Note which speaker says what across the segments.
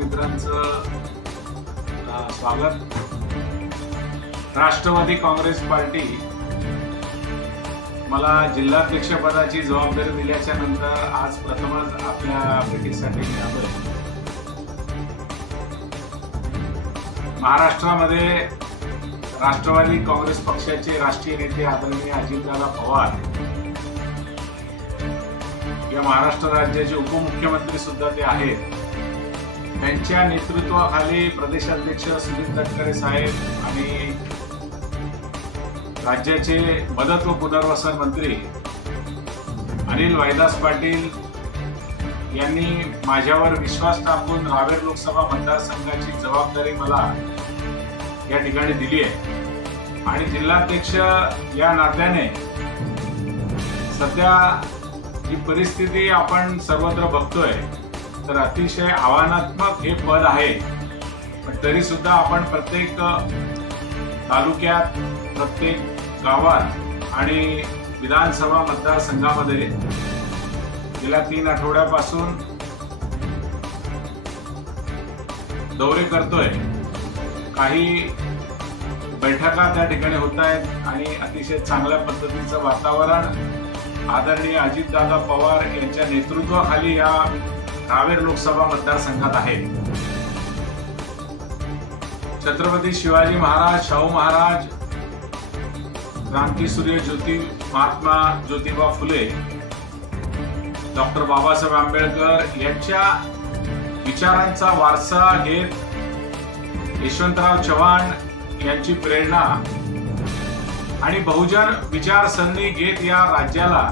Speaker 1: मित्रांचं स्वागत. राष्ट्रवादी काँग्रेस पार्टी मला जिल्हाध्यक्षपदाची जबाबदारी दिल्याच्या नंतर आज प्रथमच आपल्या भेटीसाठी मी महाराष्ट्रामध्ये राष्ट्रवादी काँग्रेस पक्षाचे राष्ट्रीय नेते आदरणीय अजितदादा पवार या महाराष्ट्र राज्याचे उपमुख्यमंत्री सुद्धा ते आहेत. त्यांच्या नेतृत्वाखाली प्रदेशाध्यक्ष सुनील तटकरे साहेब आणि राज्याचे मदत व पुनर्वसन मंत्री अनिल वायदास पाटील यांनी माझ्यावर विश्वास टाकून रावेर लोकसभा मतदारसंघाची जबाबदारी मला या ठिकाणी दिली आहे. आणि जिल्हाध्यक्ष या नात्याने सध्या ही परिस्थिती आपण सर्वत्र बघतोय तर अतिशय आव्हानात्मक हे पद आहे. पण तरी सुद्धा आपण प्रत्येक तालुक्यात प्रत्येक गावात आणि विधानसभा मतदारसंघामध्ये गेल्या तीन आठवड्यापासून दौरे करतोय. काही बैठका त्या ठिकाणी होत आहेत आणि अतिशय चांगल्या पद्धतीचं वातावरण आदरणीय अजितदादा पवार यांच्या नेतृत्वाखाली या रावेर लोकसभा मतदारसंघात आहे. छत्रपती शिवाजी महाराज शाहू महाराज क्रांतीसूर्य ज्योती महात्मा ज्योतिबा फुले डॉक्टर बाबासाहेब आंबेडकर यांच्या विचारांचा वारसा घेत यशवंतराव चव्हाण यांची प्रेरणा आणि बहुजन विचारसरणी घेत या राज्याला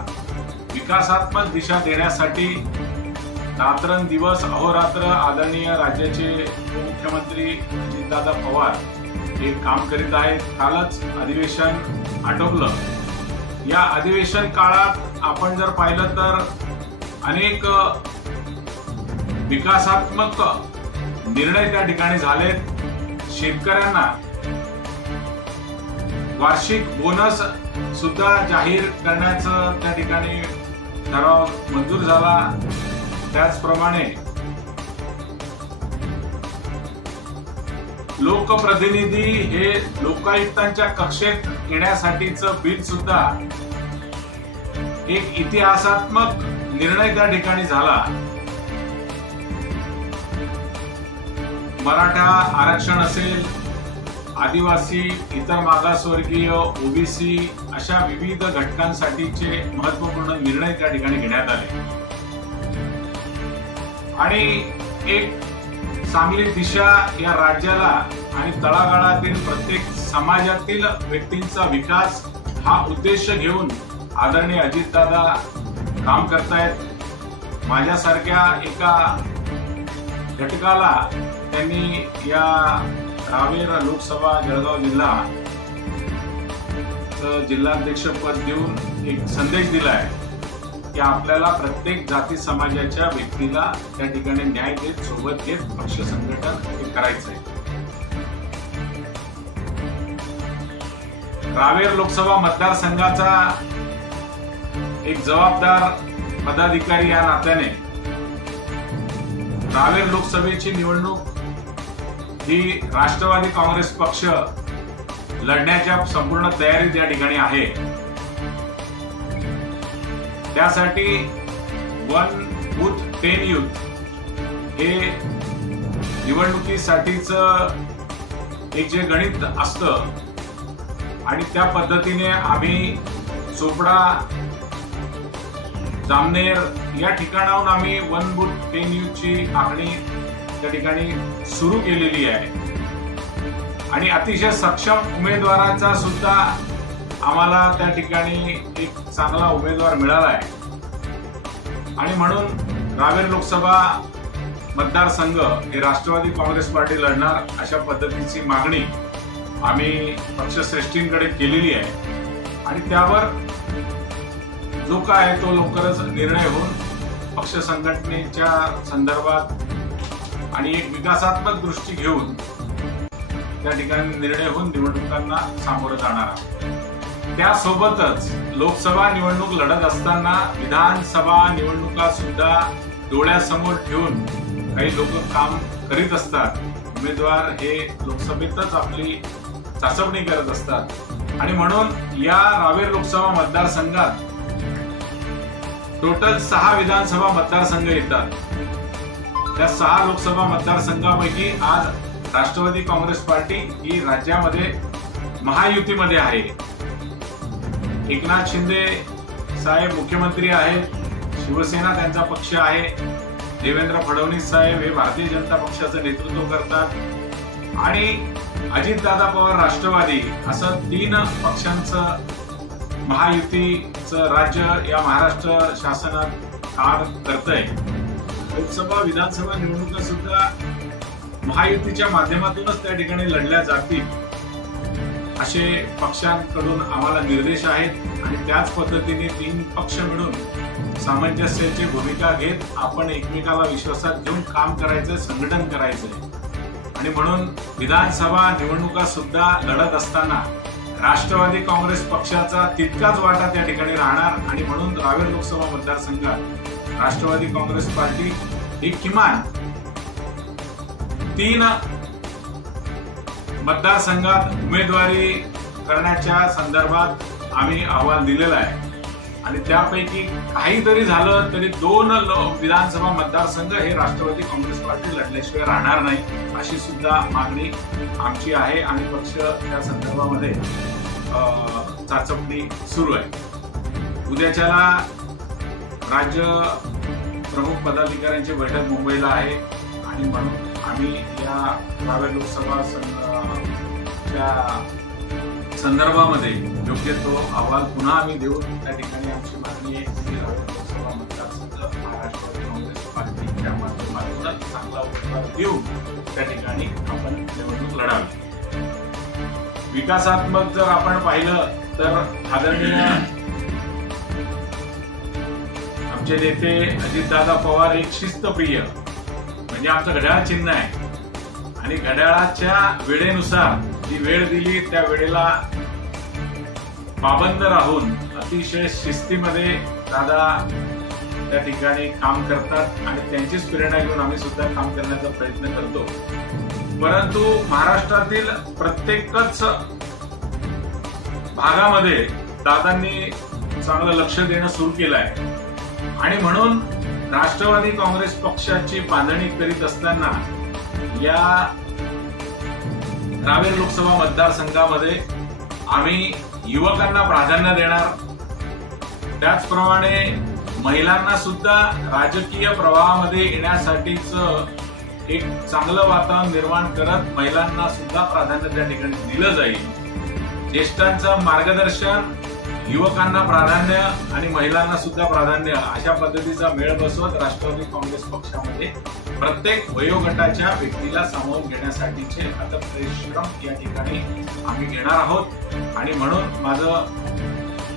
Speaker 1: विकासात्मक दिशा देण्यासाठी रात्रंदिवस अहोरात्र आदरणीय राज्याचे उपमुख्यमंत्री अजितदादा पवार हे काम करीत आहेत. कालच अधिवेशन आटोपलं. या अधिवेशन काळात आपण जर पाहिलं तर अनेक विकासात्मक निर्णय त्या ठिकाणी झालेत. शेतकऱ्यांना वार्षिक बोनस सुद्धा जाहीर करण्याचं त्या ठिकाणी ठराव मंजूर झाला. त्याचप्रमाणे लोकप्रतिनिधी हे लोकायुक्तांच्या कक्षेत येण्यासाठीच बिल सुद्धा एक इतिहासात्मक निर्णय त्या ठिकाणी झाला. मराठा आरक्षण असेल आदिवासी इतर मागासवर्गीय ओबीसी अशा विविध घटकांसाठीचे महत्त्वपूर्ण निर्णय त्या ठिकाणी घेण्यात आले. आणि एक चांगली दिशा या राज्याला आणि तळागाळातील प्रत्येक समाजातील व्यक्तींचा विकास हा उद्देश घेऊन आदरणीय अजितदादा काम करतायत. माझ्यासारख्या एका घटकाला त्यांनी या रावेर लोकसभा जळगाव जिल्हा जिल्हाध्यक्षपद देऊन एक संदेश दिला आहे की आपल्याला प्रत्येक जाती समाजाच्या व्यक्तीला त्या ठिकाणी न्याय देत सोबत घेत पक्ष संघटन हे करायचंय. रावेर लोकसभा मतदारसंघाचा एक जबाबदार पदाधिकारी या नात्याने रावेर लोकसभेची निवडणूक ही राष्ट्रवादी काँग्रेस पक्ष लढण्याच्या संपूर्ण तयारीत त्या ठिकाणी आहे. त्यासाठी वन बूथ टेन युथ हे निवडणुकीसाठीच एक जे गणित असतं आणि त्या पद्धतीने आम्ही चोपडा जामनेर या ठिकाणाहून आम्ही वन बूथ टेन ची आखणी त्या ठिकाणी सुरू केलेली आहे. आणि अतिशय सक्षम उमेदवाराचा सुद्धा आम्हाला त्या ठिकाणी एक चांगला उमेदवार मिळाला आहे. आणि म्हणून रावेर लोकसभा मतदारसंघ हे राष्ट्रवादी काँग्रेस पार्टी लढणार अशा पद्धतीची मागणी आम्ही पक्षश्रेष्ठींकडे केलेली आहे. आणि त्यावर जो काय आहे तो लवकरच निर्णय होऊन पक्ष संघटनेच्या संदर्भात आणि एक विकासात्मक दृष्टी घेऊन त्या ठिकाणी निर्णय होऊन निवडणुकांना सामोरं जाणार आहोत. त्यासोबतच लोकसभा निवडणूक लढत असताना विधानसभा निवडणुका सुद्धा डोळ्यासमोर ठेवून काही लोक काम करीत असतात. उमेदवार हे लोकसभेतच आपली चाचपणी करत असतात. आणि म्हणून या रावेर लोकसभा मतदारसंघात टोटल सहा विधानसभा मतदारसंघ येतात. त्या सहा लोकसभा मतदारसंघापैकी आज राष्ट्रवादी काँग्रेस पार्टी ही राज्यामध्ये महायुतीमध्ये आहे. एकनाथ शिंदे साहेब मुख्यमंत्री आहेत शिवसेना त्यांचा पक्ष आहे देवेंद्र फडणवीस साहेब हे भारतीय जनता पक्षाचं नेतृत्व करतात. आणि अजितदादा पवार राष्ट्रवादी असं तीन पक्षांचं महायुतीचं राज्य या महाराष्ट्र शासनात काम करतंय. लोकसभा विधानसभा निवडणुका सुद्धा महायुतीच्या माध्यमातूनच त्या ठिकाणी लढल्या जातील. असे पक्षांकडून आम्हाला निर्देश आहेत आणि त्याच पद्धतीने तीन पक्ष मिळून सामंजस्याची भूमिका घेत आपण एकमेकाला विश्वासात घेऊन काम करायचं संघटन करायचंय आणि म्हणून विधानसभा निवडणुका सुद्धा लढत असताना राष्ट्रवादी काँग्रेस पक्षाचा तितकाच वाटा त्या ठिकाणी राहणार आणि म्हणून रावेर लोकसभा मतदारसंघात राष्ट्रवादी काँग्रेस पार्टी ही किमान तीन मतदारसंघात उमेदवारी करण्याच्या संदर्भात आम्ही अहवाल दिलेला आहे. आणि त्यापैकी काही जरी झालं तरी दोन विधानसभा मतदारसंघ हे राष्ट्रवादी काँग्रेस पार्टी लढल्याशिवाय राहणार नाही अशी सुद्धा मागणी आमची आहे आणि पक्ष त्या संदर्भामध्ये चाचपणी सुरू आहे. उद्याच्याला राज्य प्रमुख पदाधिकाऱ्यांची बैठक मुंबईला आहे आणि म्हणून आम्ही या नव्या लोकसभा संघ- त्या संदर्भामध्ये योग्य तो अहवाल पुन्हा आम्ही देऊ. त्या ठिकाणी आमची मागणी आहे चांगला त्या ठिकाणी आपण निवडणूक लढावी. विकासात्मक जर आपण पाहिलं तर आदरणीय आमचे नेते अजितदादा पवार एक शिस्तप्रिय. म्हणजे आमचं घड्याळ चिन्ह आहे. आणि घड्याळाच्या वेळेनुसार जी वेळ दिली त्या वेळेला पाबंद राहून अतिशय शिस्तीमध्ये दादा त्या ठिकाणी काम करतात आणि त्यांचीच प्रेरणा घेऊन आम्ही सुद्धा काम करण्याचा प्रयत्न करतो. परंतु महाराष्ट्रातील प्रत्येकच भागामध्ये दादांनी चांगलं लक्ष देणं सुरू केलं आहे आणि म्हणून राष्ट्रवादी काँग्रेस पक्षाची बांधणी करीत असताना या रावेर लोकसभा मतदारसंघामध्ये आम्ही युवकांना प्राधान्य देणार. त्याचप्रमाणे महिलांना सुद्धा राजकीय प्रवाहामध्ये येण्यासाठीच एक चांगलं वातावरण निर्माण करत महिलांना सुद्धा प्राधान्य त्या ठिकाणी दिलं जाईल. ज्येष्ठांचं मार्गदर्शन युवकांना प्राधान्य आणि महिलांना सुद्धा प्राधान्य अशा पद्धतीचा मेळ बसवत राष्ट्रवादी काँग्रेस पक्षामध्ये प्रत्येक वयोगटाच्या व्यक्तीला सामावून घेण्यासाठीचे अथक परिश्रम या ठिकाणी आम्ही घेणार आहोत. आणि म्हणून माझं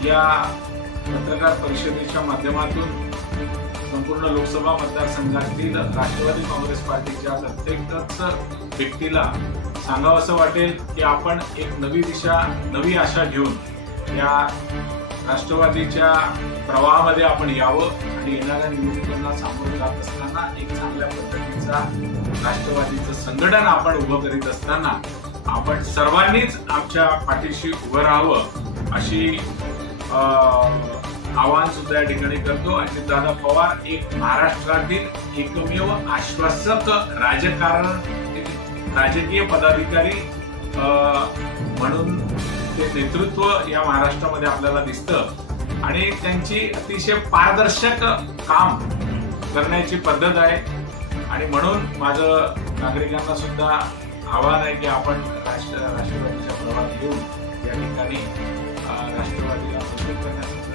Speaker 1: या पत्रकार परिषदेच्या माध्यमातून संपूर्ण लोकसभा मतदारसंघातील राष्ट्रवादी काँग्रेस पार्टीच्या प्रत्येकच व्यक्तीला सांगावंसं वाटेल की आपण एक नवी दिशा नवी आशा घेऊन या राष्ट्रवादीच्या प्रवाहामध्ये आपण यावं आणि येणाऱ्या निवडणुकांना सामोरं जात असताना एक चांगल्या पद्धतीचा राष्ट्रवादीचं संघटन आपण उभं करीत असताना आपण सर्वांनीच आमच्या पाठीशी उभं राहावं अशी आवाहन सुद्धा या ठिकाणी करतो. आणि दादा पवार एक महाराष्ट्रातील एकमेव आश्वासक राजकारण राजकीय पदाधिकारी अं, म्हणून ते नेतृत्व या महाराष्ट्रामध्ये आपल्याला दिसतं. आणि त्यांची अतिशय पारदर्शक काम करण्याची पद्धत आहे. आणि म्हणून माझं नागरिकांना सुद्धा आव्हान आहे की आपण राष्ट्र राष्ट्रवादीच्या प्रवास घेऊन या ठिकाणी राष्ट्रवादीला मजबूत करण्यासाठी